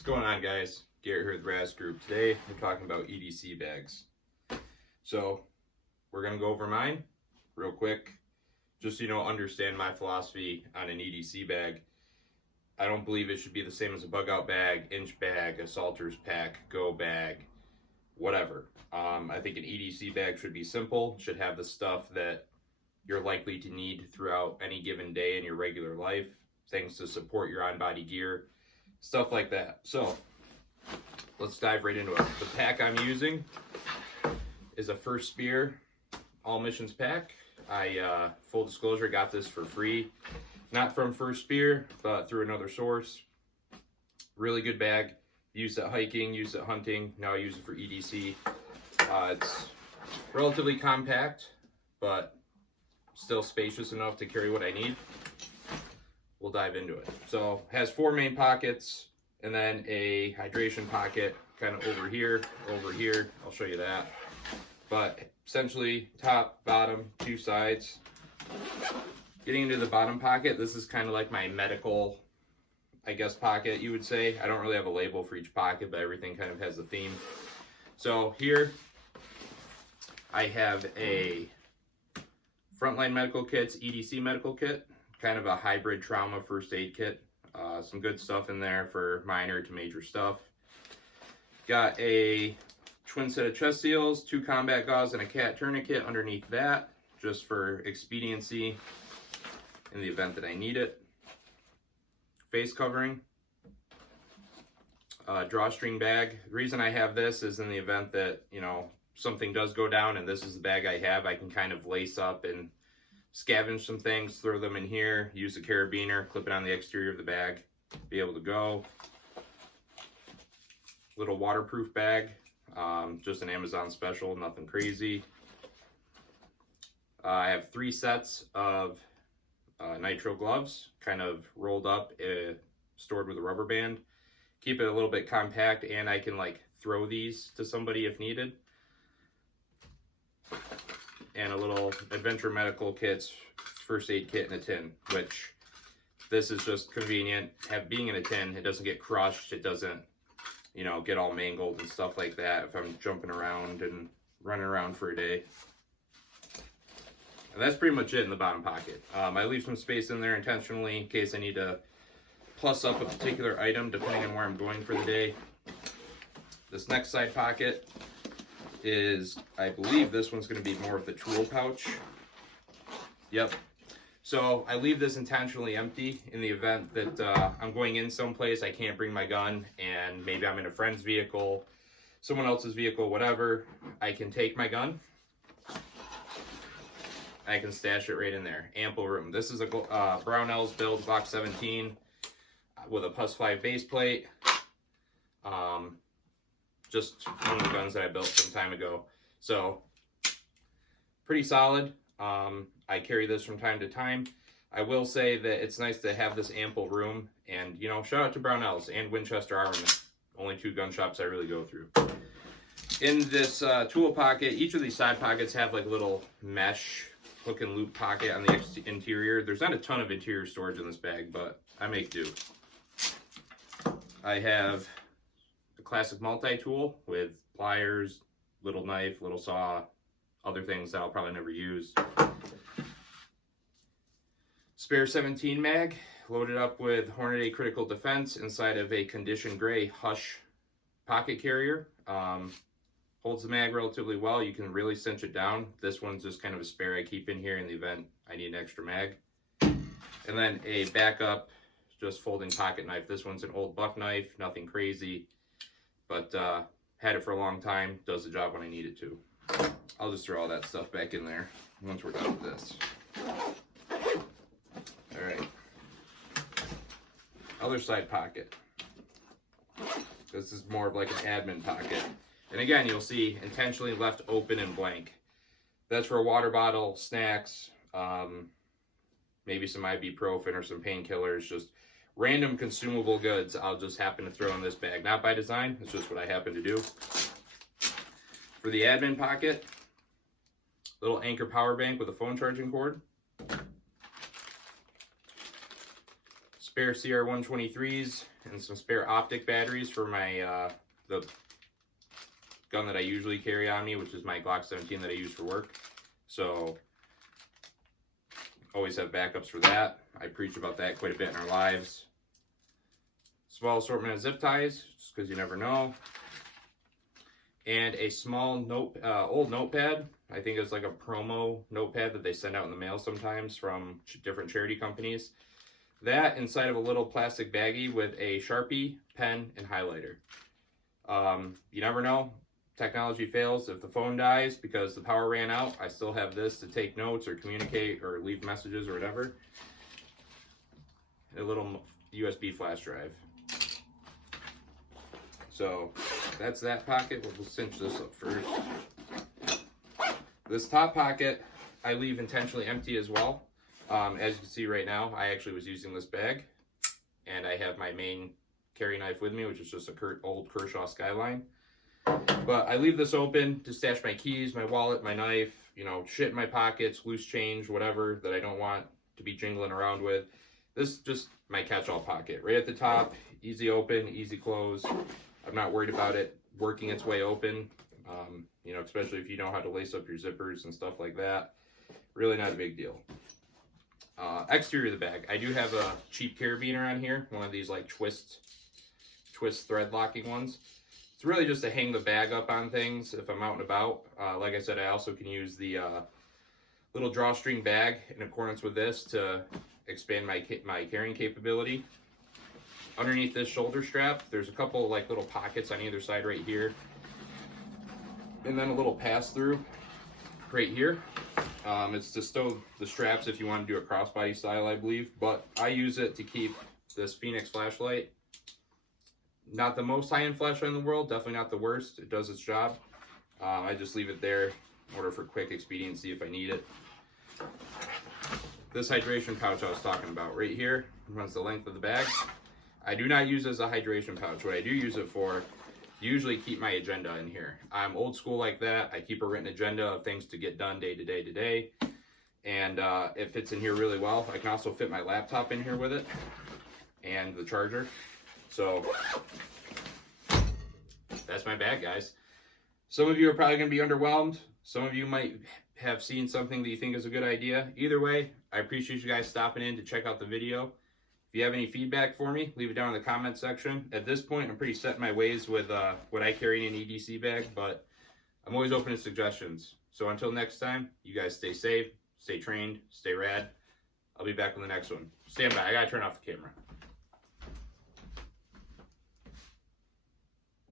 What's going on, guys? Garrett here with Raz Group. Today we're talking about EDC bags. So we're going to go over mine real quick, just so you know, understand my philosophy on an EDC bag. I don't believe it should be the same as a bug out bag, inch bag, a salters pack, go bag, whatever. I think an EDC bag should be simple, should have the stuff that you're likely to need throughout any given day in your regular life, things to support your on-body gear, stuff like that. So let's dive right into it. The pack I'm using is a First Spear all missions pack. I full disclosure, got this for free, not from First Spear, but through another source. Really good bag. Used it hiking, used it hunting. Now I use it for EDC. It's relatively compact, but still spacious enough to carry what I need. We'll dive into it. So it has 4 main pockets and then a hydration pocket kind of over here. I'll show you that. But essentially top, bottom, 2 sides. Getting into the bottom pocket, this is kind of like my medical, I guess, pocket, you would say. I don't really have a label for each pocket, but everything kind of has a theme. So here I have a Frontline Medical Kits EDC medical kit, kind of a hybrid trauma first aid kit. Some good stuff in there for minor to major stuff. Got a twin set of chest seals, 2 combat gauze, and a cat tourniquet underneath that, just for expediency in the event that I need it. Face covering, drawstring bag. The reason I have this is in the event that, you know, something does go down and this is the bag I have, I can kind of lace up and scavenge some things, throw them in here, use a carabiner, clip it on the exterior of the bag, be able to go. Little waterproof bag, just an Amazon special, nothing crazy. I have 3 sets of nitro gloves, kind of rolled up, stored with a rubber band. Keep it a little bit compact, and I can like throw these to somebody if needed. And a little Adventure Medical Kits first aid kit in a tin, which this is just convenient. Being in a tin, it doesn't get crushed, it doesn't, you know, get all mangled and stuff like that if I'm jumping around and running around for a day. And that's pretty much it in the bottom pocket. I leave some space in there intentionally in case I need to plus up a particular item depending on where I'm going for the day. This next side pocket is, I believe this one's going to be more of the tool pouch. Yep. So I leave this intentionally empty in the event that I'm going in someplace, I can't bring my gun, and maybe I'm in a friend's vehicle, someone else's vehicle, whatever. I can take my gun. I can stash it right in there. Ample room. This is a Brownells build, Glock 17 with a +5 base plate. Just one of the guns that I built some time ago. So, pretty solid. I carry this from time to time. I will say that it's nice to have this ample room. And, you know, shout out to Brownells and Winchester Armament. Only 2 gun shops I really go through. In this tool pocket, each of these side pockets have like a little mesh hook and loop pocket on the interior. There's not a ton of interior storage in this bag, but I make do. I have a classic multi-tool with pliers, little knife, little saw, other things that I'll probably never use. Spare 17 mag, loaded up with Hornady Critical Defense inside of a condition gray Hush pocket carrier. Holds the mag relatively well. You can really cinch it down. This one's just kind of a spare I keep in here in the event I need an extra mag. And then a backup, just folding pocket knife. This one's an old buck knife, nothing crazy, but had it for a long time, does the job when I need it to. I'll just throw all that stuff back in there once we're done with this. All right. Other side pocket. This is more of like an admin pocket. And again, you'll see intentionally left open and blank. That's for a water bottle, snacks, maybe some ibuprofen or some painkillers, just random consumable goods I'll just happen to throw in this bag. Not by design, it's just what I happen to do. For the admin pocket, little Anchor power bank with a phone charging cord. spare CR123s and some spare optic batteries for my the gun that I usually carry on me, which is my Glock 17 that I use for work. So always have backups for that. I preach about that quite a bit in our lives. Small assortment of zip ties, just because you never know. And a small old notepad. I think it's like a promo notepad that they send out in the mail sometimes from different charity companies. That inside of a little plastic baggie with a Sharpie, pen, and highlighter. You never know. Technology fails. If the phone dies because the power ran out, I still have this to take notes or communicate or leave messages or whatever. A little USB flash drive. So that's that pocket. We'll cinch this up first. This top pocket I leave intentionally empty as well. As you can see right now, I actually was using this bag, and I have my main carry knife with me, which is just a old Kershaw Skyline. But I leave this open to stash my keys, my wallet, my knife, you know, shit in my pockets, loose change, whatever that I don't want to be jingling around with. This is just my catch-all pocket. Right at the top, easy open, easy close. I'm not worried about it working its way open, you know, especially if you know how to lace up your zippers and stuff like that. Really not a big deal. Exterior of the bag, I do have a cheap carabiner on here, one of these like twist thread locking ones. It's really just to hang the bag up on things if I'm out and about. Like I said, I also can use the little drawstring bag in accordance with this to expand my carrying capability. Underneath this shoulder strap, there's a couple like little pockets on either side right here, and then a little pass-through right here. It's to stow the straps if you want to do a crossbody style, I believe, but I use it to keep this Phoenix flashlight. Not the most high-end flashlight in the world, definitely not the worst. It does its job. I just leave it there in order for quick expediency if I need it. This hydration pouch I was talking about right here runs the length of the bag. I do not use it as a hydration pouch. What I do use it for, usually keep my agenda in here. I'm old school like that. I keep a written agenda of things to get done day to day to day. And it fits in here really well. I can also fit my laptop in here with it and the charger. So that's my bag, guys. Some of you are probably going to be underwhelmed. Some of you might have seen something that you think is a good idea. Either way, I appreciate you guys stopping in to check out the video. If you have any feedback for me, leave it down in the comment section. At this point, I'm pretty set in my ways with what I carry in an EDC bag, but I'm always open to suggestions. So until next time, you guys stay safe, stay trained, stay rad. I'll be back with the next one. Stand by. I got to turn off the camera.